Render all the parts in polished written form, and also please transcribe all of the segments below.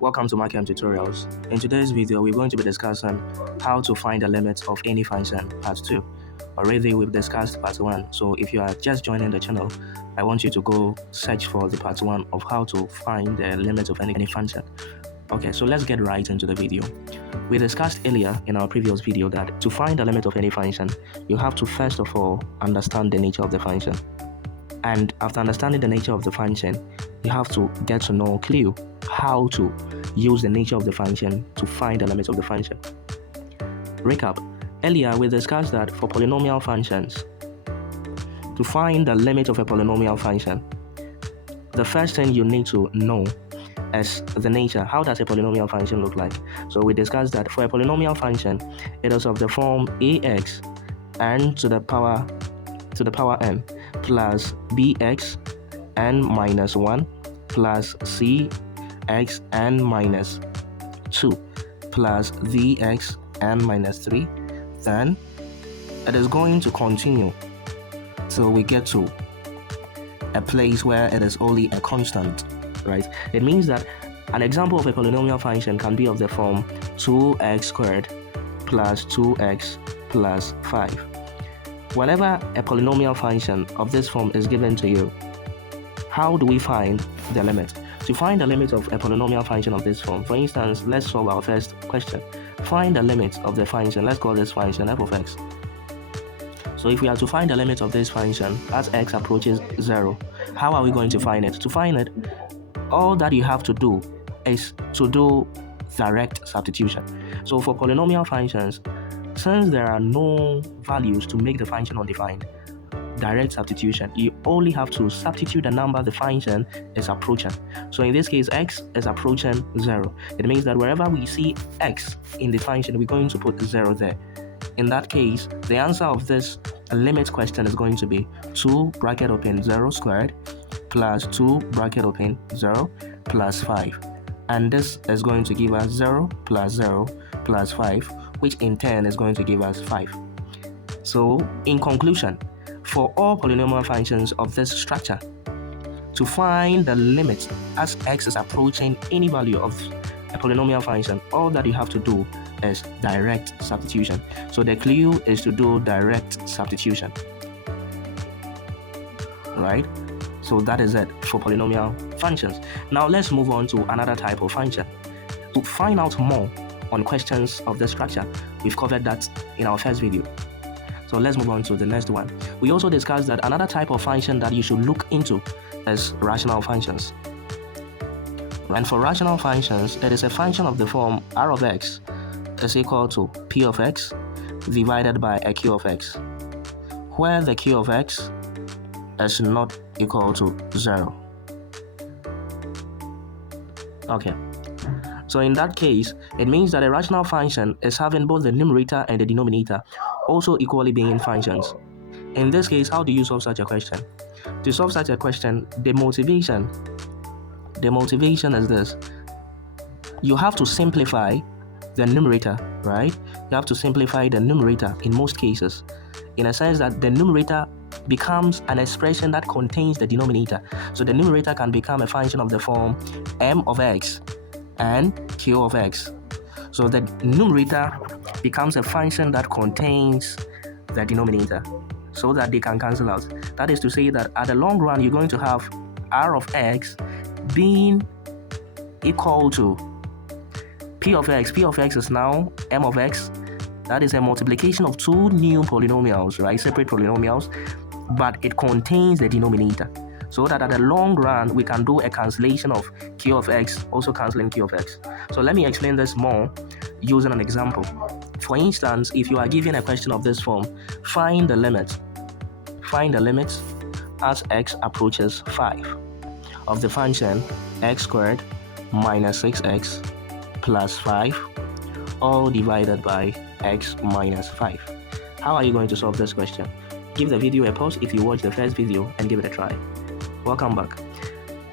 Welcome to Machem tutorials. In today's video, we're going to be discussing how to find the limits of any function, part 2. Already we've discussed part 1, so if you are just joining the channel, I want you to go search for the part 1 of how to find the limits of any function. Okay, so let's get right into the video. We discussed earlier in our previous video that to find the limit of any function, you have to first of all understand the nature of the function. And after understanding the nature of the function, you have to get to know clearly how to use the nature of the function to find the limits of the function. Recap. Earlier, we discussed that for polynomial functions, to find the limit of a polynomial function, the first thing you need to know is the nature. How does a polynomial function look like? So we discussed that for a polynomial function, it is of the form ax n to the power n plus bx n minus 1 plus cx n minus 2 plus vx n minus 3. Then it is going to continue till we get to a place where it is only a constant, right? It means that an example of a polynomial function can be of the form 2x squared plus 2x plus 5. Whenever a polynomial function of this form is given to you, how do we find the limit? To find the limit of a polynomial function of this form, for instance, let's solve our first question. Find the limit of the function. Let's call this function f of x. So if we are to find the limit of this function as x approaches 0, how are we going to find it? To find it, all that you have to do is to do direct substitution. So for polynomial functions, since there are no values to make the function undefined, direct substitution, you only have to substitute the number the function is approaching. So in this case, x is approaching 0. It means that wherever we see x in the function, we're going to put 0 there. In that case, the answer of this limit question is going to be 2 bracket open 0 squared plus 2 bracket open 0 plus 5. And this is going to give us 0 plus 0 plus 5, which in turn is going to give us 5. So in conclusion, for all polynomial functions of this structure, to find the limit as x is approaching any value of a polynomial function, all that you have to do is direct substitution. So the clue is to do direct substitution, right? So that is it for polynomial functions. Now let's move on to another type of function. To find out more on questions of the structure, we've covered that in our first video. So let's move on to the next one. We also discussed that another type of function that you should look into is rational functions. And for rational functions, it is a function of the form r of x is equal to p of x divided by a q of x, where the q of x is not equal to 0. Okay. So in that case, it means that a rational function is having both the numerator and the denominator also equally being functions. In this case, how do you solve such a question? To solve such a question, the motivation is this. You have to simplify the numerator, right? You have to simplify the numerator in most cases, in a sense that the numerator becomes an expression that contains the denominator. So the numerator can become a function of the form m of x and q of x. So the numerator becomes a function that contains the denominator so that they can cancel out. That is to say that at the long run, you're going to have r of x being equal to p of x. P of x is now m of x. That is a multiplication of two new polynomials, right? Separate polynomials, but it contains the denominator. So that at the long run, we can do a cancellation of q of x, also cancelling q of x. So let me explain this more using an example. For instance, if you are given a question of this form, find the limit as x approaches 5 of the function x squared minus 6x plus 5, all divided by x minus 5. How are you going to solve this question? Give the video a pause if you watched the first video and give it a try. Welcome back.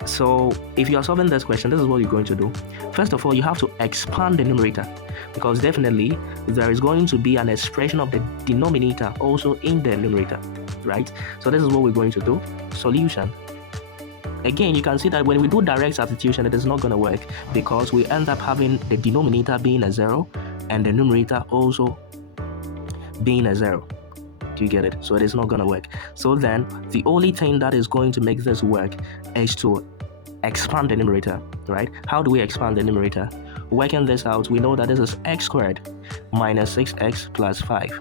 So if you are solving this question, this is what you're going to do. First of all, you have to expand the numerator, because definitely there is going to be an expression of the denominator also in the numerator, right? So this is what we're going to do. Solution. again, you can see that when we do direct substitution, it is not going to work because we end up having the denominator being a 0 and the numerator also being a 0. Do you get it? So it is not going to work. So then the only thing that is going to make this work is to expand the numerator, right? How do we expand the numerator? Working this out, we know that this is x squared minus 6x plus 5.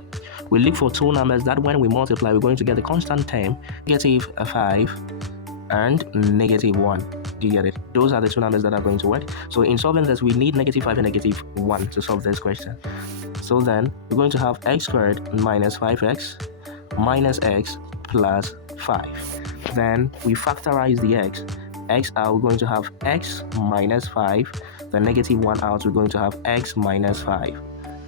We look for two numbers that when we multiply, we're going to get the constant term, negative 5 and negative 1. Do you get it? Those are the two numbers that are going to work. So in solving this, we need negative 5 and negative 1 to solve this question. So then we're going to have x squared minus 5x minus x plus 5. Then we factorize the x out, we're going to have x minus 5. The negative 1 out, we're going to have x minus 5.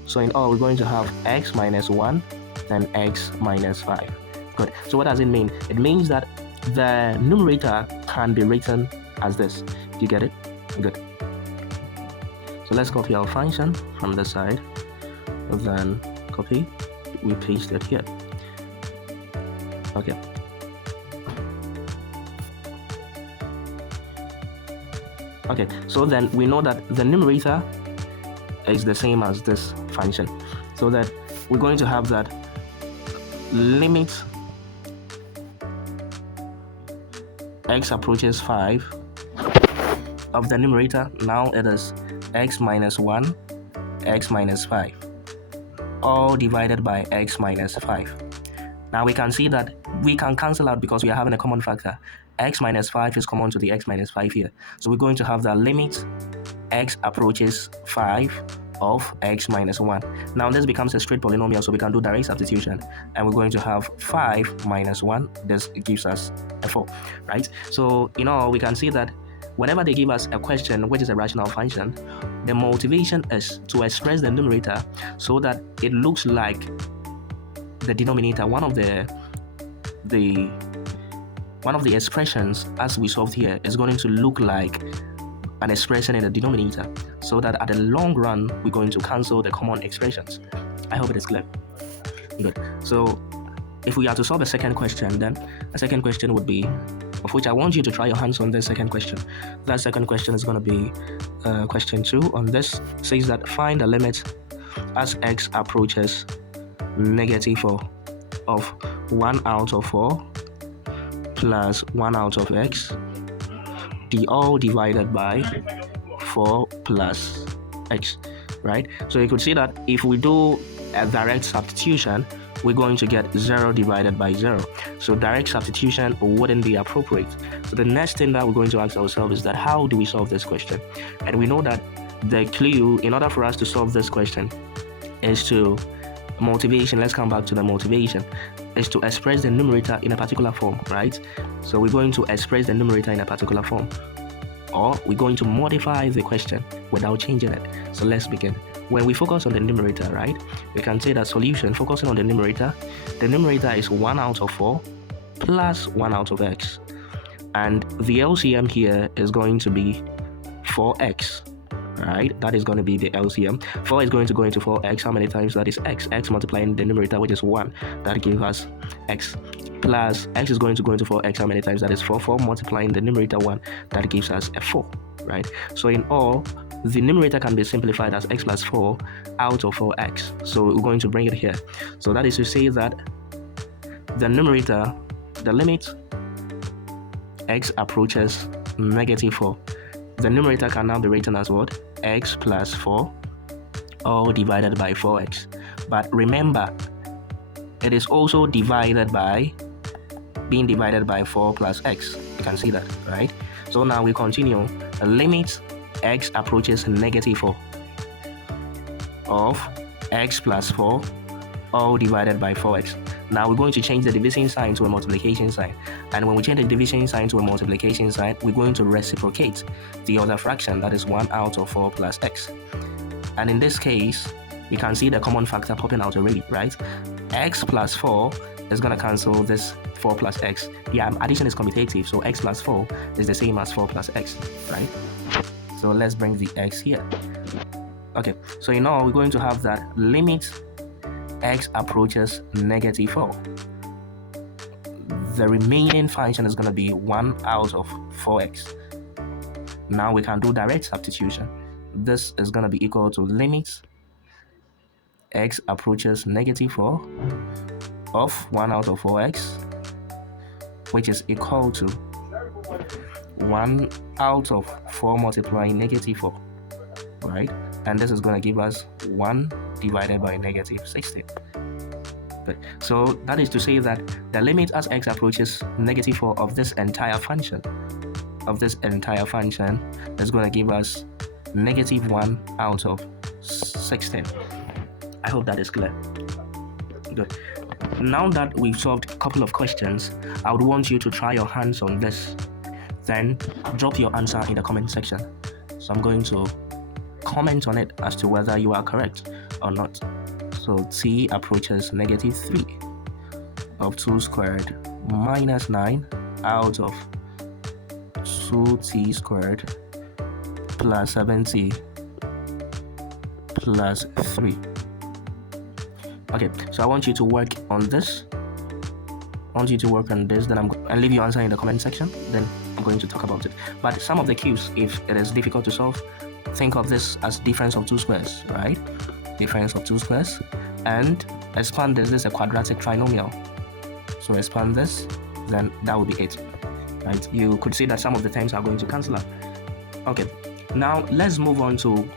So in all, we're going to have x minus 1, then x minus 5. Good. So what does it mean? It means that the numerator can be written as this. Do you get it? Good. So let's copy our function from the side. Then copy, we paste it here. Okay. Okay, so then we know that the numerator is the same as this function. So that we're going to have that limit x approaches 5 of the numerator. Now it is x minus 1, x minus 5, all divided by x minus 5. Now we can see that we can cancel out because we are having a common factor. X minus 5 is common to the x minus 5 here. So we're going to have the limit x approaches 5 of x minus 1. Now this becomes a straight polynomial, so we can do direct substitution. And we're going to have 5 minus 1. This gives us a 4, right? So, we can see that whenever they give us a question which is a rational function, the motivation is to express the numerator so that it looks like the denominator. One of the expressions as we solved here is going to look like an expression in the denominator, so that at the long run we're going to cancel the common expressions. I hope it is clear. Good. So if we are to solve a second question, then a second question would be, of which I want you to try your hands on the second question. That second question is going to be question 2 on this. Says that find the limit as x approaches negative 4 of 1 out of 4 plus 1 out of x, all divided by 4 plus x, right? So you could see that if we do a direct substitution, we're going to get 0 divided by 0. So direct substitution wouldn't be appropriate. So the next thing that we're going to ask ourselves is that how do we solve this question? And we know that the clue in order for us to solve this question is to motivation. Let's come back to the motivation. Is to express the numerator in a particular form, right? So we're going to express the numerator in a particular form, or we're going to modify the question without changing it. So let's begin. When we focus on the numerator, right, we can say that solution, focusing on the numerator is 1 out of 4 plus 1 out of x, and the LCM here is going to be 4x. Right, that is going to be the LCM. 4 is going to go into 4x. How many times? That is x. X multiplying the numerator, which is 1. That gives us x. Plus x is going to go into 4x. How many times? That is 4. 4 multiplying the numerator 1. That gives us a 4. Right. So in all, the numerator can be simplified as x plus 4 out of 4x. So we're going to bring it here. So that is to say that the numerator, the limit x approaches negative 4. The numerator can now be written as what? X plus 4, all divided by 4x. But remember, it is also divided by, being divided by 4 plus x. You can see that, right? So now we continue. The limit x approaches negative 4 of x plus 4, all divided by 4x. Now we're going to change the division sign to a multiplication sign. And when we change the division sign to a multiplication sign, we're going to reciprocate the other fraction, that is 1 out of 4 plus x. And in this case, we can see the common factor popping out already, right? X plus 4 is going to cancel this 4 plus x. Yeah, addition is commutative, so x plus 4 is the same as 4 plus x, right? So let's bring the x here. Okay, so in all, we're going to have that limit x approaches negative 4. The remaining function is going to be 1 out of 4 4x. Now we can do direct substitution. This is going to be equal to limit x approaches -4 of 1 out of 4x, which is equal to 1 out of 4 multiplying -4, right? And this is going to give us 1 divided by -16. Good. So that is to say that the limit as x approaches -4 of this entire function, is going to give us -1 out of 16. I hope that is clear. Good. Now that we've solved a couple of questions, I would want you to try your hands on this. Then drop your answer in the comment section. So I'm going to comment on it as to whether you are correct or not. So t approaches -3 of 2 squared minus 9 out of 2t squared plus 7t plus 3. Okay, so I want you to work on this. Then and leave your answer in the comment section. Then I'm going to talk about it. But some of the cues, if it is difficult to solve, think of this as difference of 2 squares, right? Difference of 2 squares, and expand this. This is a quadratic trinomial. So expand this, then that will be it, right? You could see that some of the terms are going to cancel out. Okay, now let's move on to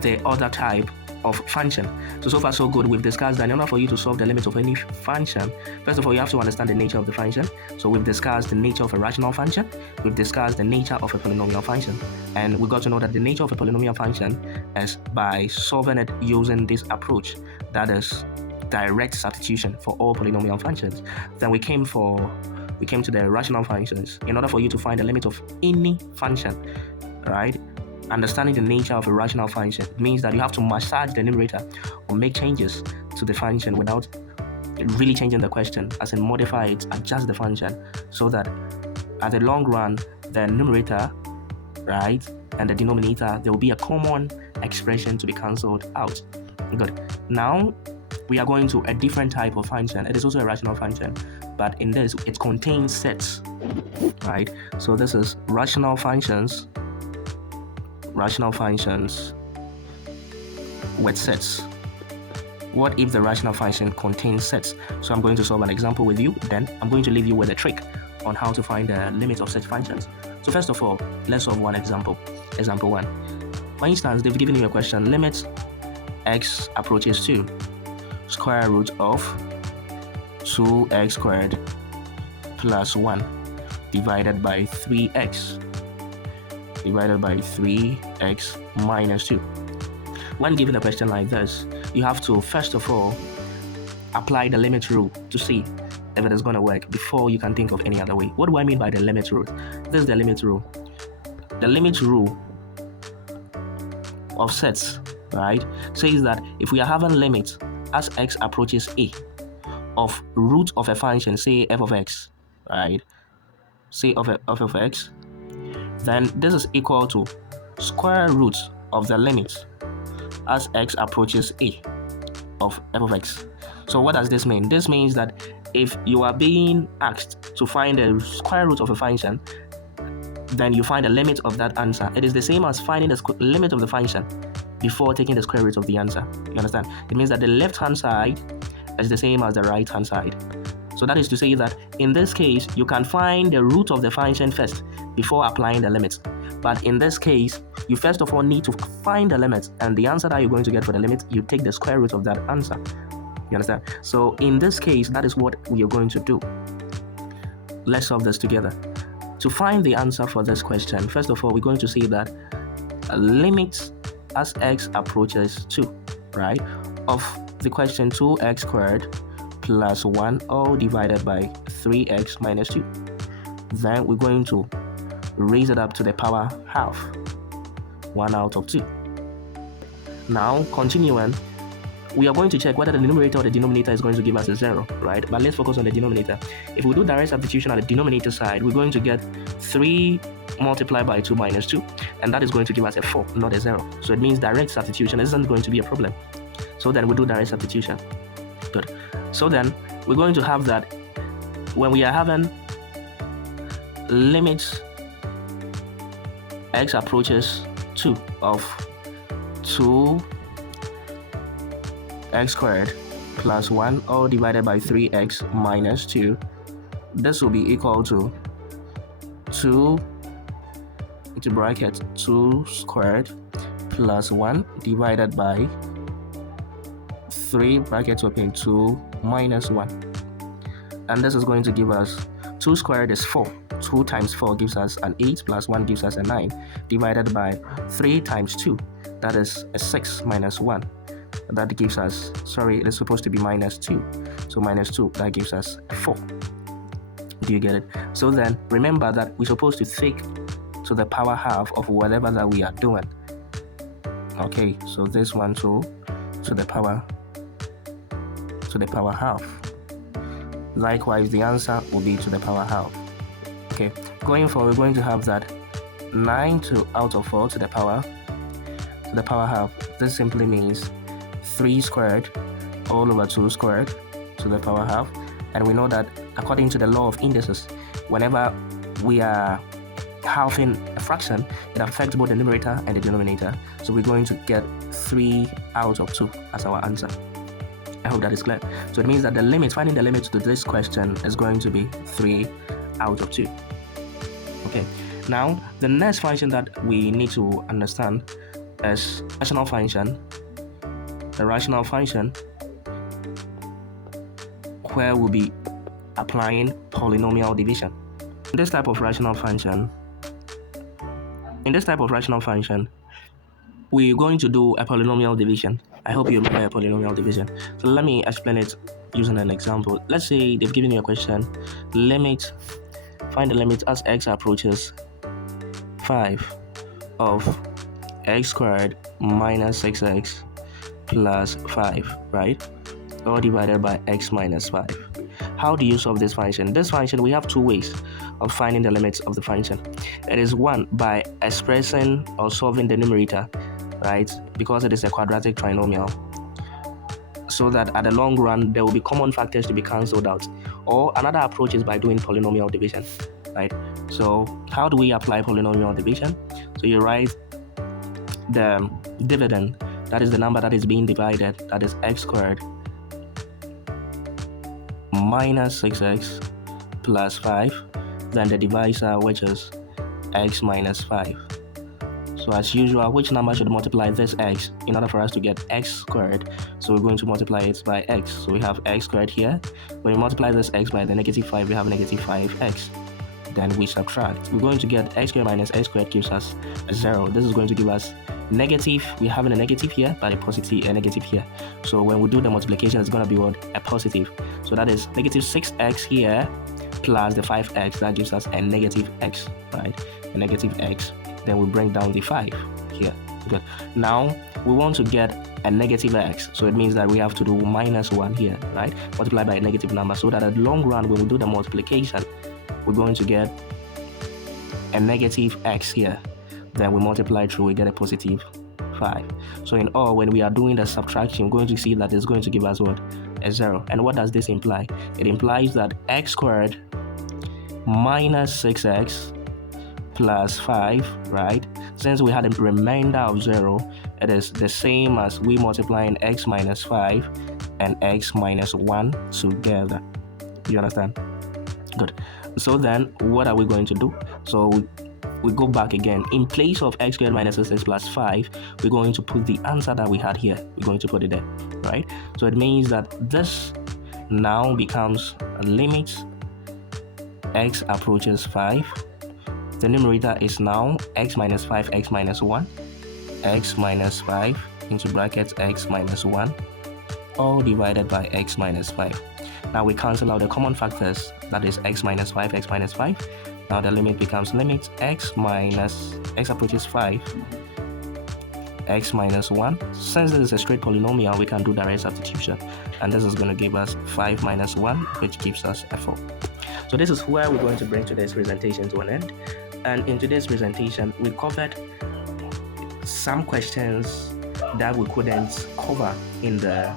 the other type of function. So far so good. We've discussed that in order for you to solve the limits of any function, first of all, you have to understand the nature of the function. So we've discussed the nature of a rational function, we've discussed the nature of a polynomial function, and we got to know that the nature of a polynomial function is by solving it using this approach, that is direct substitution for all polynomial functions. Then we came to the rational functions. In order for you to find the limit of any function, right? Understanding the nature of a rational function means that you have to massage the numerator or make changes to the function without really changing the question, as in modify it, adjust the function, so that at the long run, the numerator, right, and the denominator, there will be a common expression to be cancelled out. Good. Now we are going to a different type of function. It is also a rational function, but in this, it contains sets, right? So this is rational functions with sets. What if the rational function contains sets? So I'm going to solve an example with you, then I'm going to leave you with a trick on how to find the limits of such functions. So first of all, let's solve one example. Example 1. For instance, they've given you a question, limit x approaches to square root of 2x squared plus 1 divided by 3x minus 2. When given a question like this, you have to first of all apply the limit rule to see if it is going to work before you can think of any other way. What do I mean by the limit rule? This is the limit rule. The limit rule of sets, right, says that if we are having limits as x approaches a of root of a function, say f of x, right, say of x, then this is equal to square root of the limit as x approaches a of f of x. So what does this mean? This means that if you are being asked to find the square root of a function, then you find the limit of that answer. It is the same as finding the limit of the function before taking the square root of the answer. You understand? It means that the left hand side is the same as the right hand side. So that is to say that in this case, you can find the root of the function first before applying the limit. But in this case, you first of all need to find the limit, and the answer that you're going to get for the limit, you take the square root of that answer. You understand? So in this case, that is what we are going to do. Let's solve this together. To find the answer for this question, first of all, we're going to see that a limit as x approaches 2, right, of the question 2x squared plus 1 all divided by 3x minus 2. Then we're going to raise it up to the power half, 1 out of 2. Now, continuing, we are going to check whether the numerator or the denominator is going to give us a 0, right? But let's focus on the denominator. If we do direct substitution at the denominator side, we're going to get 3 multiplied by 2 minus 2, and that is going to give us a 4, not a 0. So it means direct substitution isn't going to be a problem. So then we do direct substitution. Good. So then we're going to have that when we are having limits x approaches 2 of 2x squared plus 1 all divided by 3x minus 2, this will be equal to 2 into bracket 2 squared plus 1 divided by 3 brackets open 2 minus 1, and this is going to give us 2 squared is 4. 2 times 4 gives us an 8 plus 1 gives us a 9 divided by 3 times 2, that is a 6 minus 1, that gives us, sorry, it is supposed to be minus 2, so minus 2, that gives us a 4. Do you get it? So then remember that we're supposed to take to the power half of whatever that we are doing. Okay, so this one to the power half. Likewise, the answer will be to the power half. Okay, going forward, we're going to have that 9 out of 4 to the power half. This simply means 3 squared all over 2 squared to the power half. And we know that according to the law of indices, whenever we are halving a fraction, it affects both the numerator and the denominator. So we're going to get 3 out of 2 as our answer. I hope that is clear. So it means that finding the limit to this question is going to be 3 out of 2. Okay, now the next function that we need to understand is rational function. The rational function where we'll be applying polynomial division. In this type of rational function, we're going to do a polynomial division. I hope you remember a polynomial division. So let me explain it using an example. Let's say they've given you a question, find the limit as x approaches 5 of x squared minus 6x plus 5, right? All divided by x minus 5. How do you solve this function? This function, we have two ways of finding the limits of the function. It is one, by expressing or solving the numerator, right? Because it is a quadratic trinomial, so that at the long run there will be common factors to be cancelled out. Or another approach is by doing polynomial division, right? So how do we apply polynomial division? So you write the dividend, that is the number that is being divided, that is x squared minus 6x plus 5, then the divisor, which is x minus 5. So as usual, which number should multiply this x in order for us to get x squared? So we're going to multiply it by x. So we have x squared here. When we multiply this x by the negative 5, we have negative 5x. Then we subtract. We're going to get x squared minus x squared gives us a 0. This is going to give us negative. We're having a negative here, but a negative here. So when we do the multiplication, it's going to be what? A positive. So that is negative 6x here plus the 5x. That gives us a negative x, right? A negative x. Then we bring down the 5 here. Good. Now we want to get a negative x, so it means that we have to do minus 1 here, right? Multiply by a negative number, so that at the long run, when we do the multiplication, we're going to get a negative x here. Then we multiply through, we get a positive 5. So in all, when we are doing the subtraction, we're going to see that it's going to give us what? A 0. And what does this imply? It implies that x squared minus 6x plus 5, right? Since we had a remainder of 0, it is the same as we multiplying x minus 5 and x minus 1 together. You understand? Good. So then what are we going to do? So we go back again. In place of x squared minus 6x plus 5, we're going to put the answer that we had here. We're going to put it there, right? So it means that this now becomes a limit x approaches 5. The numerator is now x minus 5, x minus 1, x minus 5 into brackets x minus 1, all divided by x minus 5. Now we cancel out the common factors, that is x minus 5, x minus 5. Now the limit becomes limit x approaches 5, x minus 1. Since this is a straight polynomial, we can do direct substitution, and this is going to give us 5 minus 1, which gives us a 4. So this is where we're going to bring today's presentation to an end. And in today's presentation, we covered some questions that we couldn't cover in the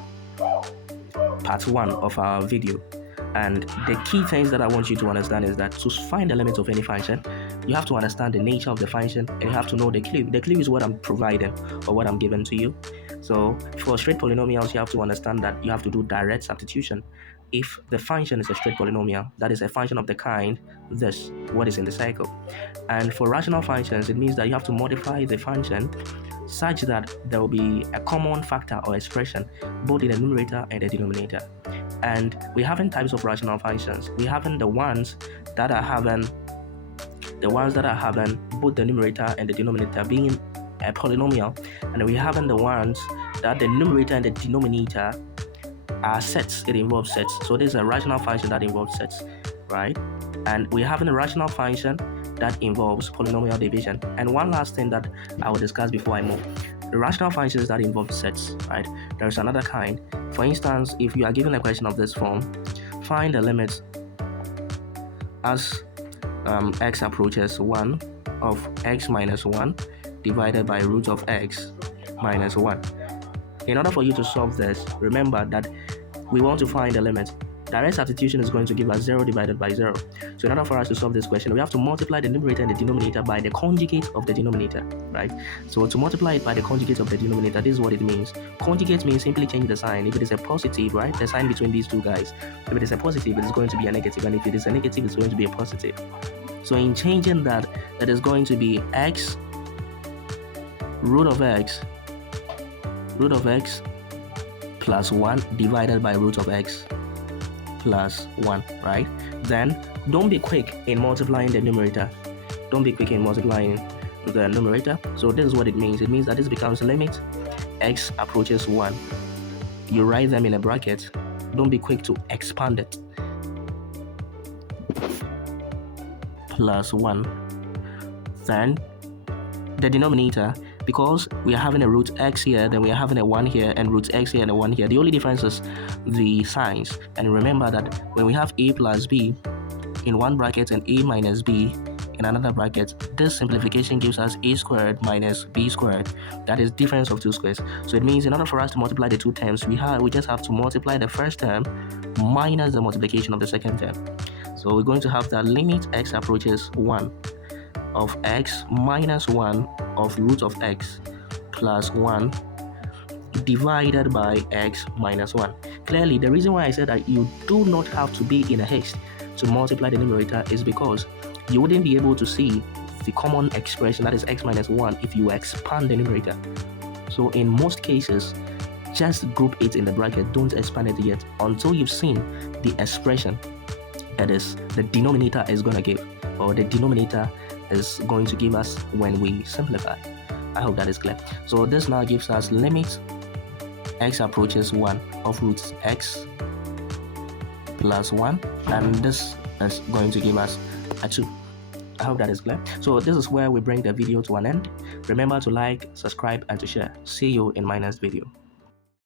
part 1 of our video. And the key things that I want you to understand is that to find the limits of any function, you have to understand the nature of the function and you have to know the clue. The clue is what I'm providing or what I'm giving to you. So for straight polynomials, you have to understand that you have to do direct substitution. If the function is a straight polynomial, that is a function of the kind this, what is in the circle. And for rational functions, it means that you have to modify the function such that there will be a common factor or expression both in the numerator and the denominator. And we having types of rational functions. We having the ones that are having both the numerator and the denominator being a polynomial, and we having the ones that the numerator and the denominator are sets. It involves sets. So this is a rational function that involves sets, right? And we're having a rational function that involves polynomial division. And one last thing that I will discuss before I move: the rational functions that involve sets, right? There's another kind. For instance, if you are given a question of this form, find the limit as x approaches 1 of x minus 1 divided by root of x minus 1. In order for you to solve this, remember that we want to find the limit. Direct substitution is going to give us 0 divided by 0. So in order for us to solve this question, we have to multiply the numerator and the denominator by the conjugate of the denominator, right? So to multiply it by the conjugate of the denominator, this is what it means. Conjugate means simply change the sign. If it is a positive, right, the sign between these two guys. If it is a positive, it is going to be a negative, and if it is a negative, it's going to be a positive. So in changing that, that is going to be x root of x plus 1 divided by root of x plus 1, right? Then don't be quick in multiplying the numerator. Don't be quick in multiplying the numerator. So this is what it means. It means that this becomes limit x approaches 1. You write them in a bracket. Don't be quick to expand it. Plus 1. Then the denominator, because we are having a root x here, then we are having a 1 here, and root x here and a 1 here. The only difference is the signs. And remember that when we have a plus b in one bracket and a minus b in another bracket, this simplification gives us a squared minus b squared. That is difference of two squares. So it means in order for us to multiply the two terms, we just have to multiply the first term minus the multiplication of the second term. So we're going to have that limit x approaches 1 of x minus 1 of root of x plus 1 divided by x minus 1. Clearly, the reason why I said that you do not have to be in a haste to multiply the numerator is because you wouldn't be able to see the common expression, that is x minus 1, if you expand the numerator. So in most cases, just group it in the bracket, don't expand it yet until you've seen the expression that is the denominator is going to give, or the denominator is going to give us when we simplify. I hope that is clear. So this now gives us limit x approaches 1 of root x plus 1, and this is going to give us a 2. I hope that is clear. So this is where we bring the video to an end. Remember to like, subscribe, and to share. See you in my next video.